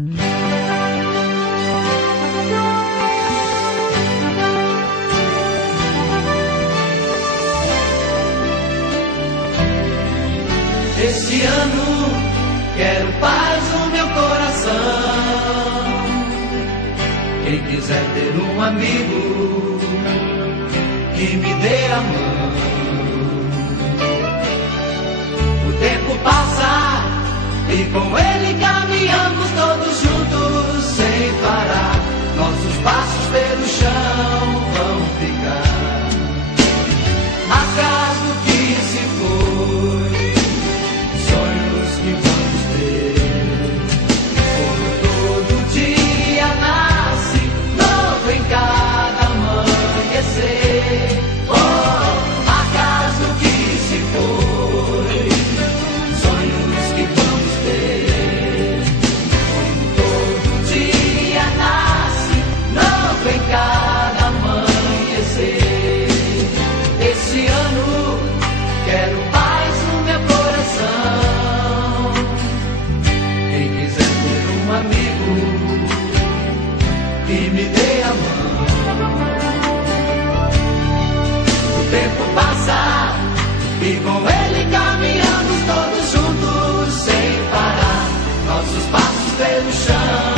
Este ano quero paz no meu coração. Quem quiser ter um amigo que me dê a mão. O tempo passa e com ele caminhamos todos juntos sem parar. Nossos passos pelo chão vão ficar marcados do que se foi. Sonhos que vamos ter, como todo dia nasce novo em cada amanhecer. Oh, marcas do que se foi, sonhos que vamos ter, como todo dia nasce novo em cada amanhecer. Esse ano quero paz no meu coração. Quem quiser ter um amigo que me dê a mão. O tempo passa e com ele caminhamos todos juntos sem parar. Nossos passos pelo chão